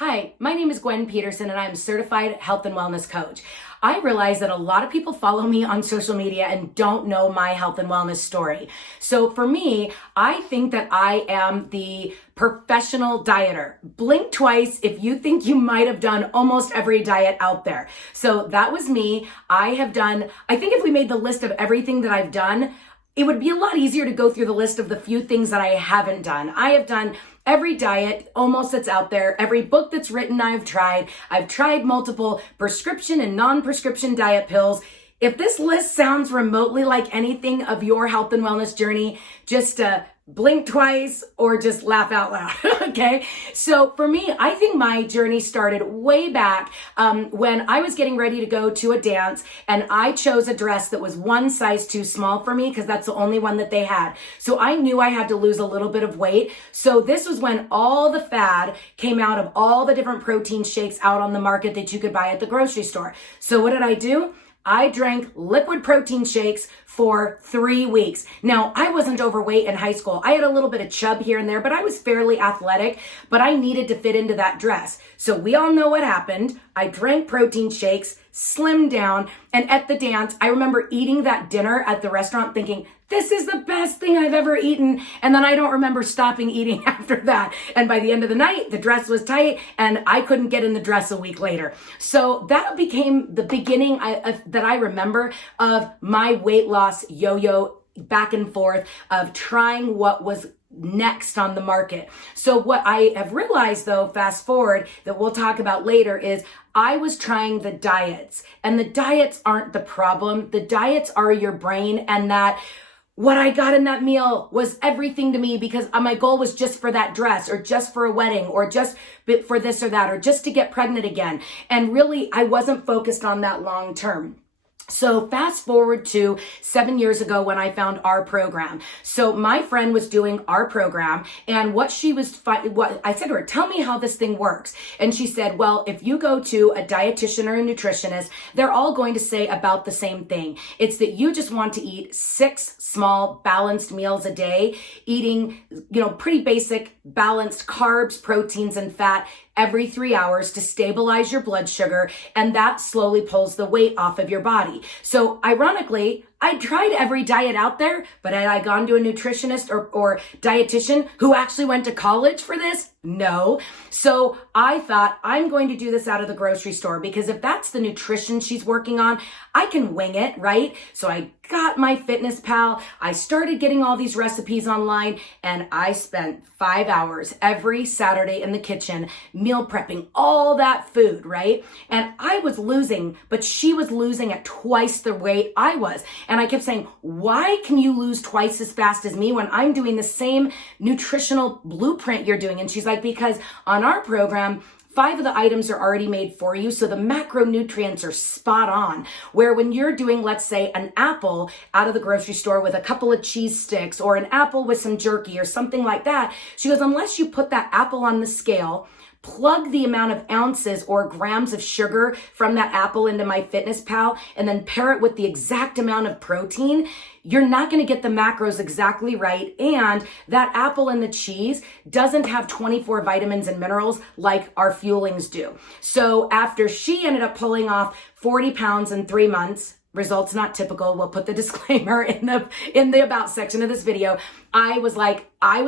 Hi, my name is Gwen Peterson and I'm a certified health and wellness coach. I realize that a lot of people follow me on social media and don't know my health and wellness story. So for me, I think that I am the professional dieter. Blink twice if you think you might have done almost every diet out there. So that was me. I think if we made the list of everything that I've done, it would be a lot easier to go through the list of the few things that I haven't done. I have done every diet almost that's out there, every book that's written I've tried. I've tried multiple prescription and non-prescription diet pills. If this list sounds remotely like anything of your health and wellness journey, just blink twice or just laugh out loud, okay? So for me, I think my journey started way back when I was getting ready to go to a dance and I chose a dress that was one size too small for me because that's the only one that they had. So I knew I had to lose a little bit of weight. So this was when all the fad came out of all the different protein shakes out on the market that you could buy at the grocery store. So what did I do? I drank liquid protein shakes for 3 weeks. Now, I wasn't overweight in high school. I had a little bit of chub here and there, but I was fairly athletic, but I needed to fit into that dress. So we all know what happened. I drank protein shakes, slimmed down, and at the dance, I remember eating that dinner at the restaurant thinking, this is the best thing I've ever eaten. And then I don't remember stopping eating after that. And by the end of the night, the dress was tight and I couldn't get in the dress a week later. So that became the beginning that I remember of my weight loss yo-yo back and forth of trying what was next on the market. So what I have realized though, fast forward, that we'll talk about later is I was trying the diets, and the diets aren't the problem. The diets are your brain, and that what I got in that meal was everything to me because my goal was just for that dress or just for a wedding or just for this or that or just to get pregnant again. And really, I wasn't focused on that long term. So fast forward to 7 years ago when I found our program. So my friend was doing our program, and what I said to her, tell me how this thing works. And she said, well, if you go to a dietitian or a nutritionist, they're all going to say about the same thing. It's that you just want to eat 6 small balanced meals a day, eating, pretty basic balanced carbs, proteins, and fat every 3 hours to stabilize your blood sugar, and that slowly pulls the weight off of your body. So ironically, I tried every diet out there, but had I gone to a nutritionist or dietitian who actually went to college for this? No. So I thought, I'm going to do this out of the grocery store because if that's the nutrition she's working on, I can wing it, right? So I got my Fitness Pal. I started getting all these recipes online, and I spent 5 hours every Saturday in the kitchen meal prepping all that food, right? And I was losing, but she was losing at twice the rate I was. And I kept saying, why can you lose twice as fast as me when I'm doing the same nutritional blueprint you're doing? And she's like, because on our program, 5 of the items are already made for you, so the macronutrients are spot on. Where when you're doing, let's say, an apple out of the grocery store with a couple of cheese sticks or an apple with some jerky or something like that, she goes, unless you put that apple on the scale, plug the amount of ounces or grams of sugar from that apple into my Fitness Pal, and then pair it with the exact amount of protein, you're not going to get the macros exactly right. And that apple and the cheese doesn't have 24 vitamins and minerals like our fuelings do. So after she ended up pulling off 40 pounds in 3 months, results not typical. We'll put the disclaimer in the about section of this video. I was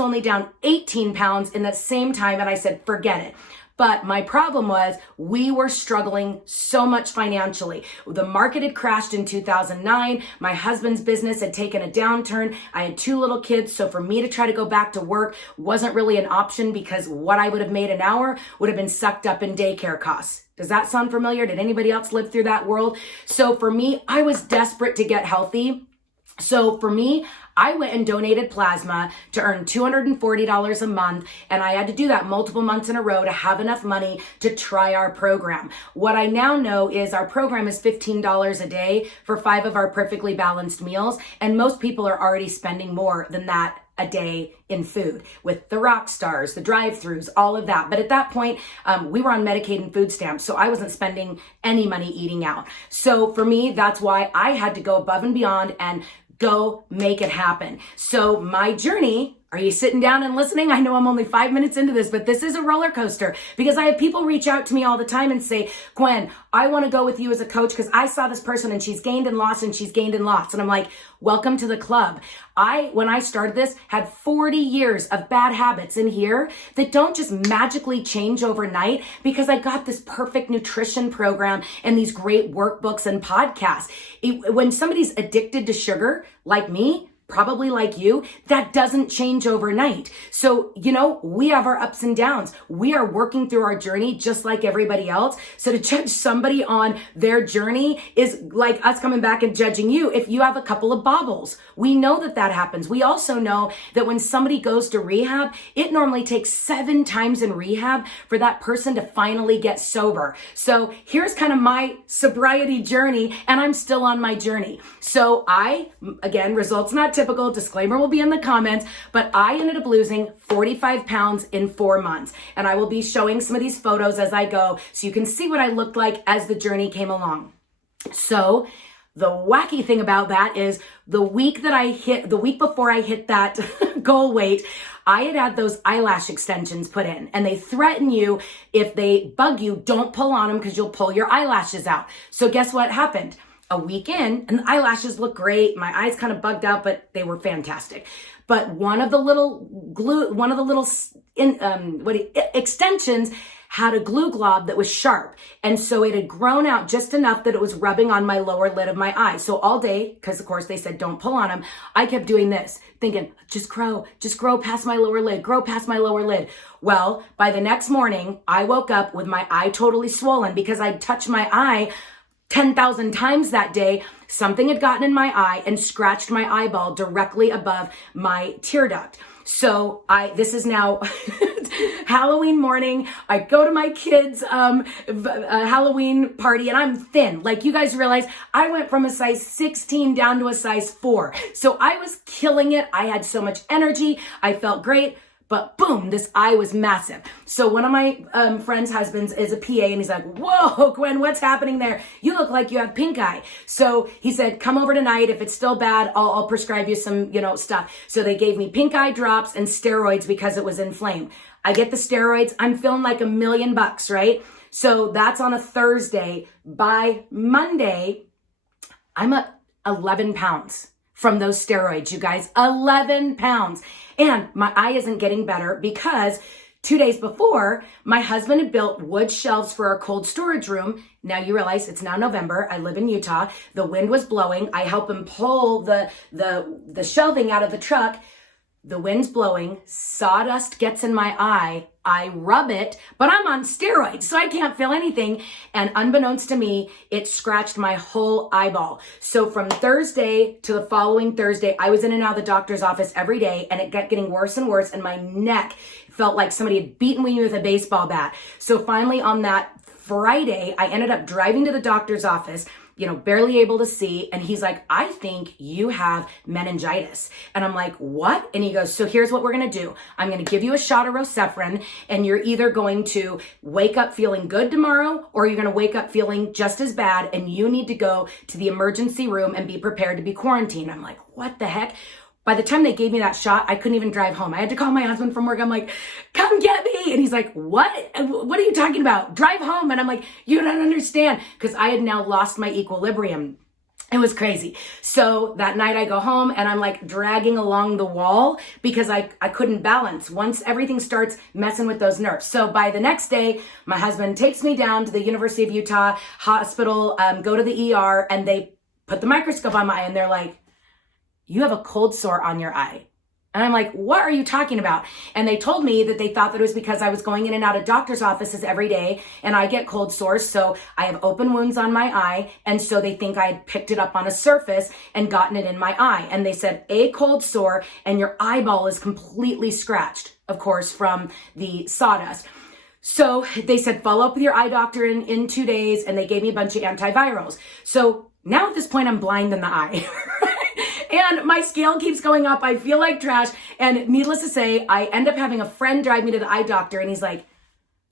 only down 18 pounds in that same time, and I said, forget it. But my problem was we were struggling so much financially. The market had crashed in 2009. My husband's business had taken a downturn. I had 2 little kids. So for me to try to go back to work wasn't really an option because what I would have made an hour would have been sucked up in daycare costs. Does that sound familiar? Did anybody else live through that world? So for me, I was desperate to get healthy. So for me, I went and donated plasma to earn $240 a month, and I had to do that multiple months in a row to have enough money to try our program. What I now know is our program is $15 a day for 5 of our perfectly balanced meals, and most people are already spending more than that a day in food with the rock stars, the drive-thrus, all of that. But at that point, we were on Medicaid and food stamps, so I wasn't spending any money eating out. So for me, that's why I had to go above and beyond and go make it happen. So my journey, Are you sitting down and listening? I know I'm only 5 minutes into this, but this is a roller coaster because I have people reach out to me all the time and say, Gwen, I want to go with you as a coach because I saw this person and she's gained and lost and she's gained and lost. And I'm like, welcome to the club. When I started this, had 40 years of bad habits in here that don't just magically change overnight because I got this perfect nutrition program and these great workbooks and podcasts. When somebody's addicted to sugar, like me, probably like you, that doesn't change overnight. So, we have our ups and downs. We are working through our journey just like everybody else. So to judge somebody on their journey is like us coming back and judging you if you have a couple of bobbles. We know that happens. We also know that when somebody goes to rehab, it normally takes 7 times in rehab for that person to finally get sober. So here's kind of my sobriety journey, and I'm still on my journey. So again, results not typical, disclaimer will be in the comments, but I ended up losing 45 pounds in 4 months. And I will be showing some of these photos as I go so you can see what I looked like as the journey came along. So the wacky thing about that is the week before I hit that goal weight, I had those eyelash extensions put in, and they threaten you if they bug you, don't pull on them because you'll pull your eyelashes out. So guess what happened? A week in, and the eyelashes look great. My eyes kind of bugged out, but they were fantastic. But one of the little extensions had a glue glob that was sharp. And so it had grown out just enough that it was rubbing on my lower lid of my eye. So all day, because of course they said don't pull on them, I kept doing this, thinking, just grow past my lower lid, grow past my lower lid. Well, by the next morning, I woke up with my eye totally swollen because I'd touched my eye 10,000 times that day. Something had gotten in my eye and scratched my eyeball directly above my tear duct. So this is now Halloween morning. I go to my kids' Halloween party and I'm thin. Like you guys realize, I went from a size 16 down to a size 4. So I was killing it. I had so much energy. I felt great. But boom, this eye was massive. So one of my friend's husbands is a PA and he's like, whoa, Gwen, what's happening there? You look like you have pink eye. So he said, come over tonight. If it's still bad, I'll prescribe you some, stuff. So they gave me pink eye drops and steroids because it was inflamed. I get the steroids. I'm feeling like $1 million, right? So that's on a Thursday. By Monday, I'm at 11 pounds. From those steroids, you guys, 11 pounds. And my eye isn't getting better because 2 days before, my husband had built wood shelves for our cold storage room. Now you realize it's now November. I live in Utah. The wind was blowing. I help him pull the shelving out of the truck. The wind's blowing. Sawdust gets in my eye. I rub it, but I'm on steroids, so I can't feel anything. And unbeknownst to me, it scratched my whole eyeball. So from Thursday to the following Thursday, I was in and out of the doctor's office every day, and it kept getting worse and worse, and my neck felt like somebody had beaten me with a baseball bat. So finally on that Friday, I ended up driving to the doctor's office, barely able to see. And he's like, I think you have meningitis. And I'm like, what? And he goes, so here's what we're going to do. I'm going to give you a shot of Rocephin, and you're either going to wake up feeling good tomorrow, or you're going to wake up feeling just as bad. And you need to go to the emergency room and be prepared to be quarantined. I'm like, what the heck? By the time they gave me that shot, I couldn't even drive home. I had to call my husband from work. I'm like, come get me. And he's like, what? What are you talking about? Drive home. And I'm like, you don't understand. Because I had now lost my equilibrium. It was crazy. So that night I go home and I'm like dragging along the wall because I couldn't balance once everything starts messing with those nerves. So by the next day, my husband takes me down to the University of Utah hospital, go to the ER, and they put the microscope on my eye and they're like, you have a cold sore on your eye. And I'm like, what are you talking about? And they told me that they thought that it was because I was going in and out of doctor's offices every day and I get cold sores. So I have open wounds on my eye. And so they think I had picked it up on a surface and gotten it in my eye. And they said a cold sore and your eyeball is completely scratched, of course, from the sawdust. So they said, follow up with your eye doctor in 2 days. And they gave me a bunch of antivirals. So now at this point, I'm blind in the eye. And my scale keeps going up. I feel like trash. And needless to say, I end up having a friend drive me to the eye doctor. And he's like,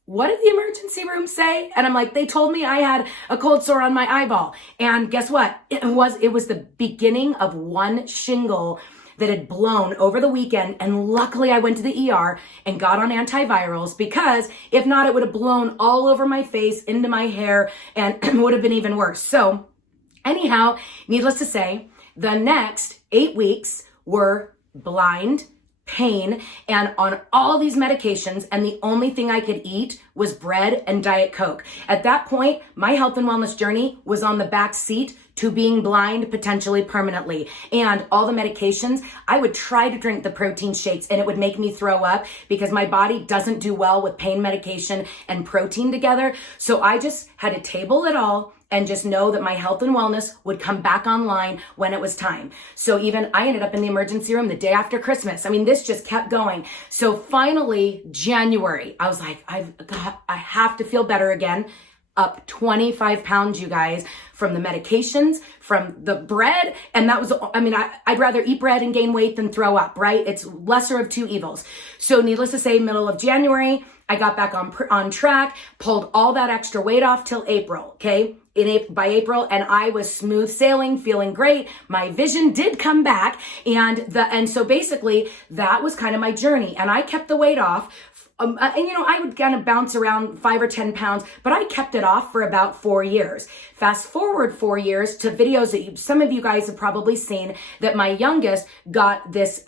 what did the emergency room say? And I'm like, they told me I had a cold sore on my eyeball. And guess what? It was the beginning of one shingle that had blown over the weekend. And luckily I went to the ER and got on antivirals, because if not, it would have blown all over my face, into my hair, and would have been even worse. So anyhow, needless to say, the next 8 weeks were blind, pain, and on all these medications, and the only thing I could eat was bread and Diet Coke. At that point, my health and wellness journey was on the back seat to being blind potentially permanently. And all the medications, I would try to drink the protein shakes and it would make me throw up, because my body doesn't do well with pain medication and protein together. So I just had to table it all and just know that my health and wellness would come back online when it was time. So even I ended up in the emergency room the day after Christmas. I mean, this just kept going. So finally, January, I was like, I have to feel better again. Up 25 pounds, you guys, from the medications, from the bread. And that was, I mean, I'd rather eat bread and gain weight than throw up, right? It's lesser of two evils. So needless to say, middle of January, I got back on track, pulled all that extra weight off till April, okay? By April, and I was smooth sailing, feeling great. My vision did come back, and so basically that was kind of my journey. And I kept the weight off. And I would kind of bounce around 5 or 10 pounds, but I kept it off for about 4 years. Fast forward 4 years to videos that some of you guys have probably seen, that my youngest got this,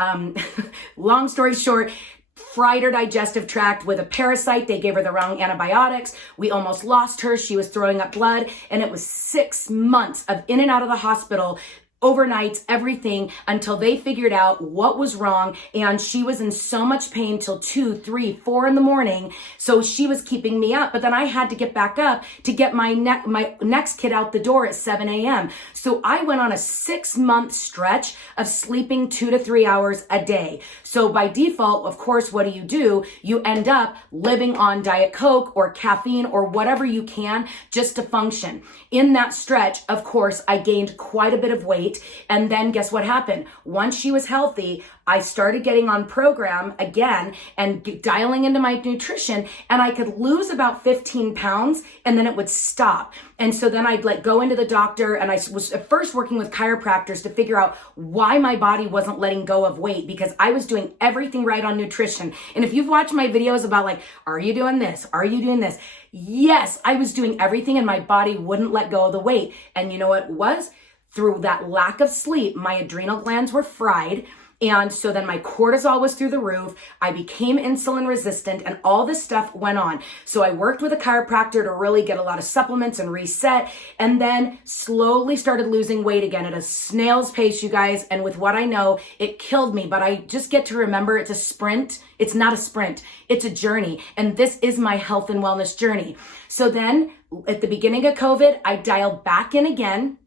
long story short, fried her digestive tract with a parasite. They gave her the wrong antibiotics. We almost lost her. She was throwing up blood, and it was 6 months of in and out of the hospital, overnights, everything, until they figured out what was wrong. And she was in so much pain till 2, 3, 4 in the morning. So she was keeping me up, but then I had to get back up to get my next kid out the door at 7 a.m. So I went on a 6-month stretch of sleeping 2 to 3 hours a day. So by default, of course, what do? You end up living on Diet Coke or caffeine or whatever you can just to function. In that stretch, of course, I gained quite a bit of weight. And then guess what happened? Once she was healthy, I started getting on program again and dialing into my nutrition, and I could lose about 15 pounds and then it would stop. And so then I'd go into the doctor, and I was at first working with chiropractors to figure out why my body wasn't letting go of weight, because I was doing everything right on nutrition. And if you've watched my videos about are you doing this? Are you doing this? Yes, I was doing everything and my body wouldn't let go of the weight. And you know what it was? Through that lack of sleep, my adrenal glands were fried. And so then my cortisol was through the roof. I became insulin resistant, and all this stuff went on. So I worked with a chiropractor to really get a lot of supplements and reset, and then slowly started losing weight again at a snail's pace, you guys. And with what I know, it killed me, but I just get to remember it's a sprint. It's not a sprint. It's a journey. And this is my health and wellness journey. So then at the beginning of COVID, I dialed back in again,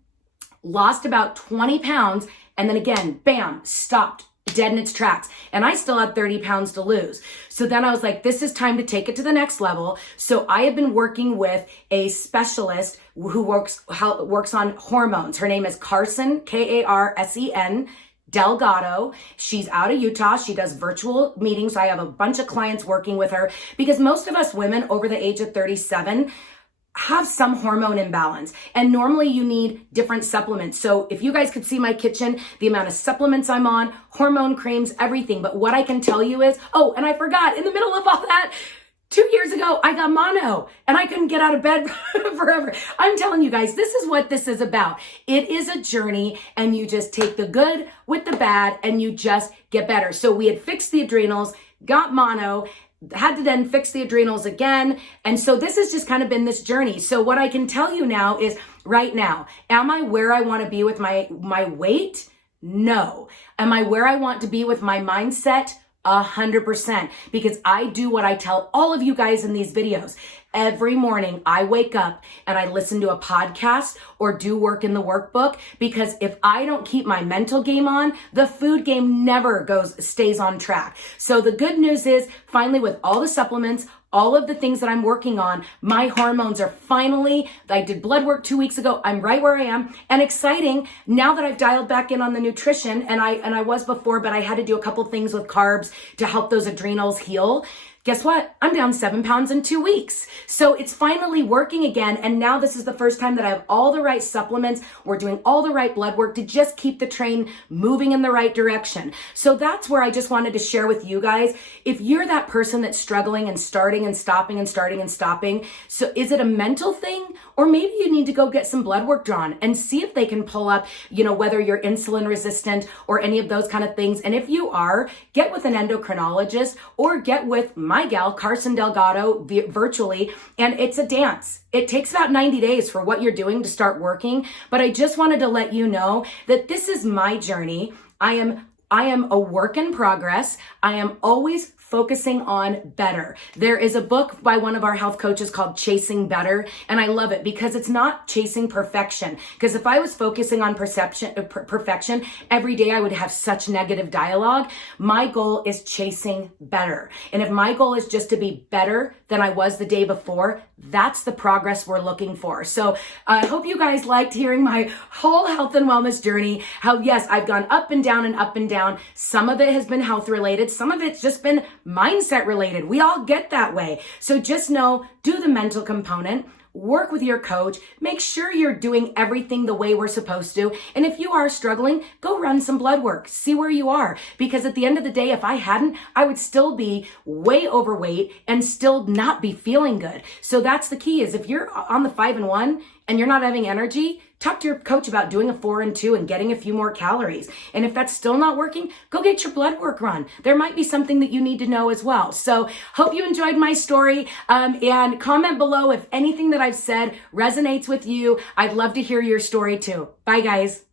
lost about 20 pounds, and then again, bam, stopped dead in its tracks. And I still had 30 pounds to lose. So then I was like, this is time to take it to the next level. So I have been working with a specialist who works on hormones. Her name is Carsen, Karsen, Delgado. She's out of Utah. She does virtual meetings. I have a bunch of clients working with her, because most of us women over the age of 37 have some hormone imbalance, and normally you need different supplements. So if you guys could see my kitchen, the amount of supplements I'm on, hormone creams, everything. But what I can tell you is, oh, and I forgot, in the middle of all that, 2 years ago, I got mono and I couldn't get out of bed forever. I'm telling you guys, this is what this is about. It is a journey, and you just take the good with the bad and you just get better. So we had fixed the adrenals, got mono, had to then fix the adrenals again. And so this has just kind of been this journey. So what I can tell you now is, right now, am I where I want to be with my weight? No. Am I where I want to be with my mindset? 100%, because I do what I tell all of you guys in these videos. Every morning I wake up and I listen to a podcast or do work in the workbook, because if I don't keep my mental game on, the food game never stays on track. So the good news is, finally, with all the supplements, all of the things that I'm working on, my hormones are finally, I did blood work 2 weeks ago. I'm right where I am, and exciting now that I've dialed back in on the nutrition, and I was before, but I had to do a couple things with carbs to help those adrenals heal. guess what? I'm down 7 pounds in 2 weeks. So it's finally working again. And now this is the first time that I have all the right supplements. We're doing all the right blood work to just keep the train moving in the right direction. So that's where I just wanted to share with you guys. If you're that person that's struggling and starting and stopping and starting and stopping, so is it a mental thing? Or maybe you need to go get some blood work drawn and see if they can pull up, whether you're insulin resistant or any of those kind of things. And if you are, get with an endocrinologist or get with my gal, Carson Delgado, virtually. And it's a dance. It takes about 90 days for what you're doing to start working. But I just wanted to let you know that this is my journey. I am a work in progress. I am always focusing on better. There is a book by one of our health coaches called Chasing Better, and I love it because it's not chasing perfection. Because if I was focusing on perfection, every day I would have such negative dialogue. My goal is chasing better. And if my goal is just to be better than I was the day before, that's the progress we're looking for. So I hope you guys liked hearing my whole health and wellness journey. How, yes, I've gone up and down and up and down. Some of it has been health related. Some of it's just been mindset related. We all get that way. So just know, do the mental component, work with your coach, make sure you're doing everything the way we're supposed to. And if you are struggling, go run some blood work, see where you are. Because at the end of the day, if I hadn't, I would still be way overweight and still not be feeling good. So that's the key, is if you're on the 5 and 1 and you're not having energy, talk to your coach about doing a 4 and 2 and getting a few more calories. And if that's still not working, go get your blood work run. There might be something that you need to know as well. So hope you enjoyed my story, and comment below if anything that I've said resonates with you. I'd love to hear your story too. Bye guys.